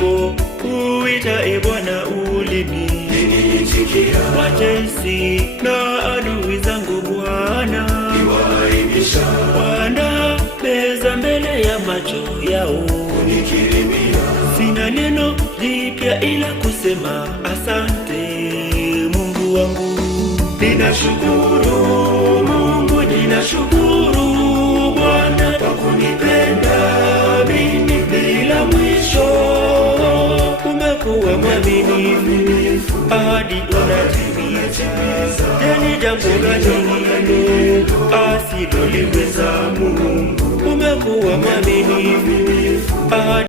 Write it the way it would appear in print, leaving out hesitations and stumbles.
nilipokuita e Bwana uliniitikia. Watesi na adui zangu Bwana niwaaibisha. Bwana meza mbele ya macho yao kunikirimia. Sina neno jipya ila kusema asante Mungu wangu. Ninashukuru Mungu, ninashukuru Bwana kwa kunipenda mimi bila mwisho. Umekuwa mwaminifu, ahadi unatimiza. Ni jambo gani asiloliweza Mungu? Umekuwa mwaminifu, ahadi